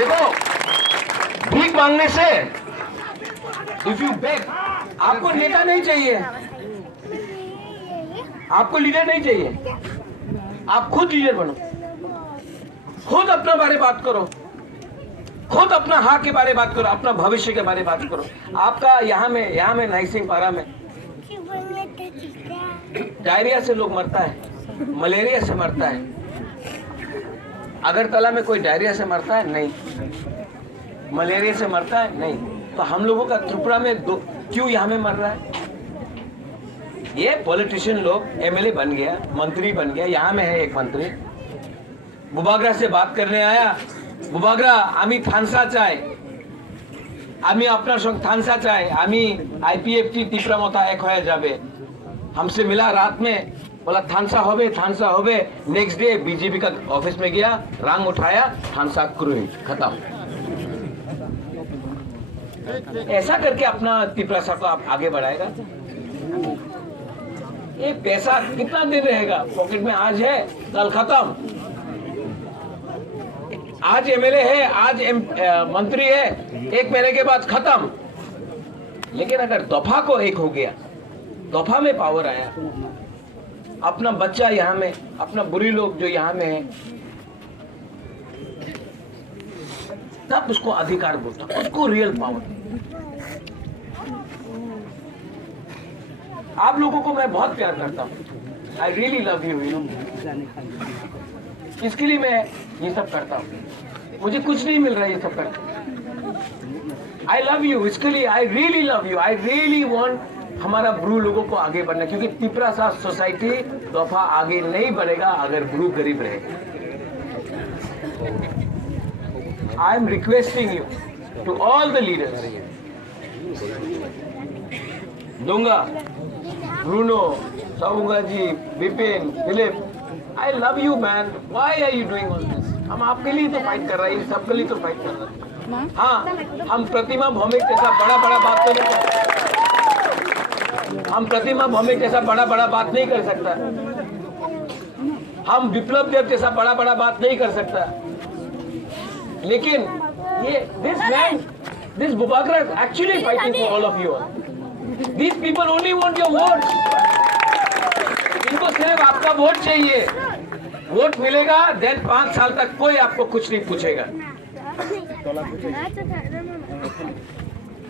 देखो, भीख मांगने से इफ यू बेग, आपको नेता नहीं चाहिए, आपको लीडर नहीं चाहिए, आप खुद लीडर बनो, खुद अपना बारे बात करो, खुद अपना हक के बारे बात करो, अपना भविष्य के बारे बात करो। आपका यहाँ में नाइसिंग पारा में डायरिया से लोग मरता है, मलेरिया से मरता है। अगरतला में कोई डायरिया से मरता है? नहीं। मलेरिया से मरता है? नहीं। तो हम लोगों का त्रिपुरा में क्यों यहाँ में मर रहा है? ये पॉलिटिशियन लोग, एमएलए बन गया, मंत्री बन गया, यहाँ में है एक मंत्री, बुबागरा से बात करने आया, बुबागरा आमी थानसा चाय, आमी अपना संग थानसा चाय, आमी आईपीएफटी त्रिपुरा मता एक होया जाबे। हमसे मिला रात में, बोला थानसा होबे। नेक्स्ट डे बीजेपी का ऑफिस में गया, रंग उठाया, थानसा क्रूई खत्म। ऐसा करके अपना त्रिपुरा को आप आगे बढ़ाएगा? ये पैसा कितना दिन रहेगा पॉकेट में? आज है, कल खत्म। आज एमएलए है, आज मंत्री है, एक महीने के बाद खत्म। लेकिन अगर दफा को एक हो गया, दफा में पावर आया, अपना बच्चा यहाँ में, अपना बुरी लोग जो यहाँ में है, तब उसको अधिकार बोलता, उसको रियल पावर। आप लोगों को मैं बहुत प्यार करता हूँ, आई रियली लव यू, इसके लिए मैं ये सब करता हूँ। मुझे कुछ नहीं मिल रहा है ये सब करके। आई लव यू, इसके लिए I really love you, I really want हमारा ब्रू लोगों को आगे बढ़ना, क्योंकि त्रिपुरा सा सोसाइटी दफा आगे नहीं बढ़ेगा अगर ब्रू गरीब रहेगा। I am requesting you to all the leaders, दूंगा, Bruno, Sabunga ji, Vipin, Philip, I love you man. Why are you doing all this? हम आपके लिए तो फाइट कर रहे हैं, सबके लिए तो फाइट कर रहे हैं। हाँ, हम प्रतिमा भौमिक जैसा बड़ा बात तो नहीं कर सकते। हम प्रतिमा भौमिक जैसा बड़ा बात नहीं कर सकता। हम विप्लव देव जैसा बड़ा बात नहीं कर सकता। लेकिन ये this Bubagra is actually fighting for all of you all. These people only want your votes. इनको सिर्फ आपका वोट चाहिए। वोट मिलेगा, देन 5 साल तक कोई आपको कुछ नहीं पूछेगा।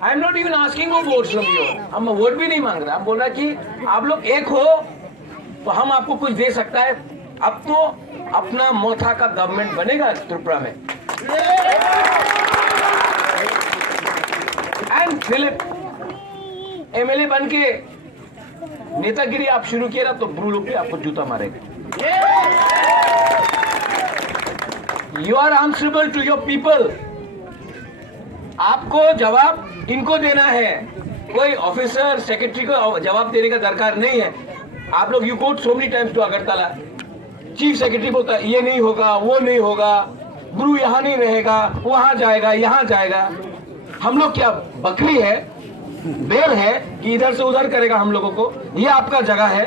I am not even asking for votes from you. हम वोट भी नहीं मांग रहे, हम बोल रहे कि आप लोग एक हो तो हम आपको कुछ दे सकता है। अब तो अपना मोथा का गवर्नमेंट बनेगा त्रिपुरा में। एंड फिलिप एमएलए बन के नेतागिरी आप शुरू किया ना, तो ब्रू लोग भी आपको जूता मारेंगे। You are answerable to your people. आपको जवाब इनको देना है, कोई ऑफिसर सेक्रेटरी को जवाब देने का दरकार नहीं है। आप लोग you go so many times to Agartala, chief secretary बोलता है ये नहीं होगा, वो नहीं होगा, ब्रू यहाँ नहीं रहेगा, वहां जाएगा, यहाँ जाएगा। हम लोग क्या बकरी है, बेल है कि इधर से उधर करेगा हम लोगों को? ये आपका जगह है,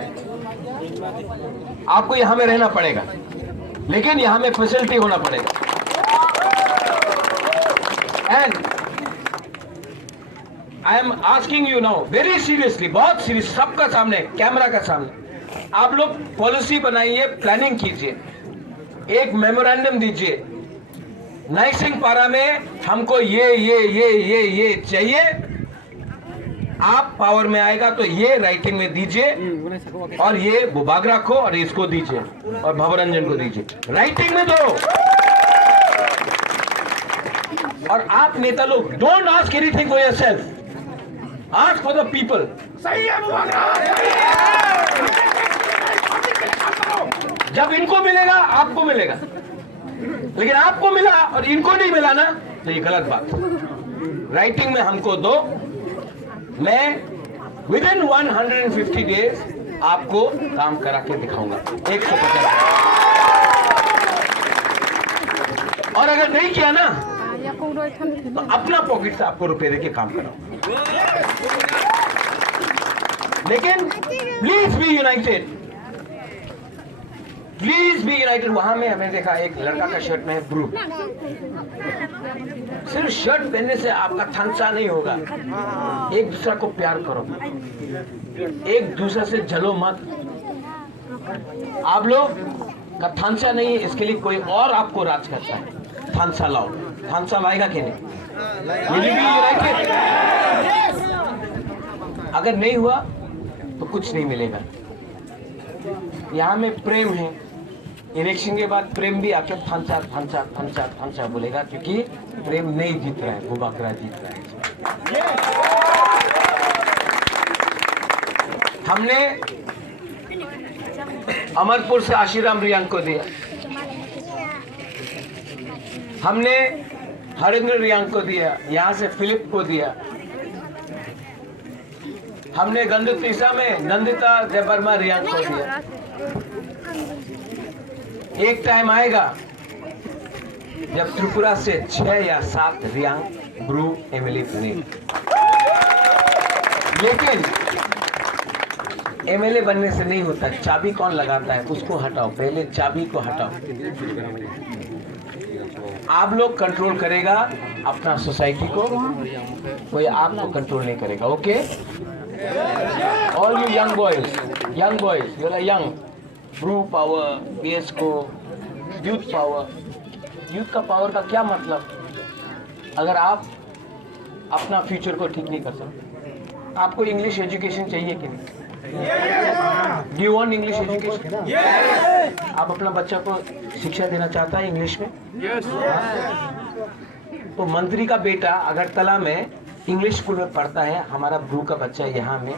आपको यहां में रहना पड़ेगा, लेकिन यहां में फैसिलिटी होना पड़ेगा। And I am asking you now very seriously, बहुत सीरियस, सबका सामने, कैमरा का सामने, आप लोग पॉलिसी बनाइए, प्लानिंग कीजिए, एक मेमोरेंडम दीजिए, नाइसिंग पारा में हमको ये चाहिए, आप पावर में आएगा तो ये राइटिंग में दीजिए, और ये बुबागरा को और इसको दीजिए और भवरंजन को दीजिए, राइटिंग में दो। और आप नेता लोग don't ask anything for yourself, ask for the people. सही है बुबागरा, जब इनको मिलेगा आपको मिलेगा, लेकिन आपको मिला और इनको नहीं मिला ना, तो ये गलत बात। राइटिंग में हमको दो, मैं विद इन 150 डेज आपको काम करा के दिखाऊंगा 150। और अगर नहीं किया ना तो अपना पॉकेट से आपको रुपए देके काम कराऊंगा। लेकिन please be united, please be united. वहां में हमें देखा एक लड़का का शर्ट में है ब्लू। सिर्फ शर्ट पहनने से आपका थानसा नहीं होगा। एक दूसरा को प्यार करो, एक दूसरे से जलो मत। आप लोग का थानसा नहीं है, इसके लिए कोई और आपको राज करता है। थानसा लाओ, थानसा लाएगा कि नहीं? Will you be united? अगर नहीं हुआ तो कुछ नहीं मिलेगा। यहाँ में प्रेम है, इलेक्शन के बाद प्रेम भी आके थानसा थानसा थानसा थानसा बोलेगा, क्योंकि प्रेम नहीं जीत रहा है, बुबाकरा जीत रहा है। हमने अमरपुर से आशीराम रियांग को दिया, हमने हरिंद्र रियांग को दिया, यहाँ से फिलिप को दिया, हमने गंदू तीसा में नंदिता देवर्मा रियांग को दिया। एक टाइम आएगा जब त्रिपुरा से 6 या 7 रियांग ब्रू एमएलए बने। लेकिन एमएलए बनने से नहीं होता, चाबी कौन लगाता है उसको हटाओ, पहले चाबी को हटाओ। आप लोग कंट्रोल करेगा अपना सोसाइटी को, कोई आपको कंट्रोल नहीं करेगा। Okay, all you young boys, you are young, ब्रू पावर, बीएस को, यूथ पावर। यूथ का पावर का क्या मतलब? अगर आप अपना फ्यूचर को ठीक नहीं कर सकते, आपको इंग्लिश एजुकेशन चाहिए कि नहीं? Do you want English education? आप अपना बच्चा को शिक्षा देना चाहता है इंग्लिश में? तो मंत्री का बेटा अगरतला में इंग्लिश स्कूल में पढ़ता है, हमारा ब्रू का बच्चा यहाँ में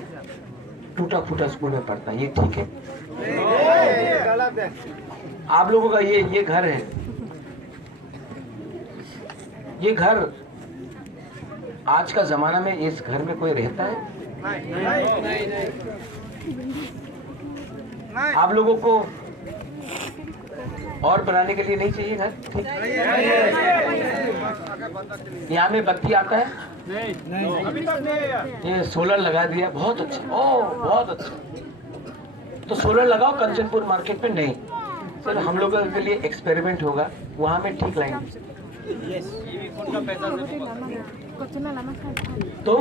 टूटा फूटा स्कूल में पढ़ता है, ये ठीक है? आप लोगों का ये घर है, ये घर आज का जमाना में इस घर में कोई रहता है? आप लोगों को और बनाने के लिए नहीं चाहिए घर? ठीक, यहाँ में बत्ती आता है, ये सोलर लगा दिया, बहुत अच्छा, ओह बहुत अच्छा। तो सोलर लगाओ कंचनपुर मार्केट में। नहीं सर, हम लोगों के लिए एक्सपेरिमेंट होगा, वहाँ में ठीक लाएंगे। तो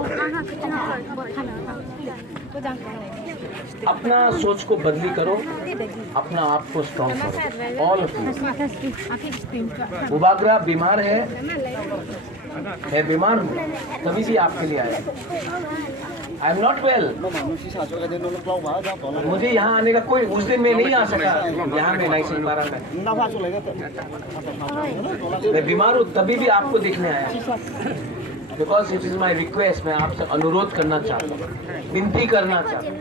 अपना सोच को बदली करो, अपना आप को स्ट्रॉन्ग करो। All of you. बुबाकरा बीमार है, बीमार हूँ, तभी भी आपके लिए आया। I am not well. मुझे यहाँ आने का कोई, उस दिन मैं नहीं आ सका यहाँ में 1912 में। मैं बीमार हूँ, तभी भी आपको देखने आया। Because it is my request. मैं आपसे अनुरोध करना चाहता हूँ, विनती करना चाहता हूँ।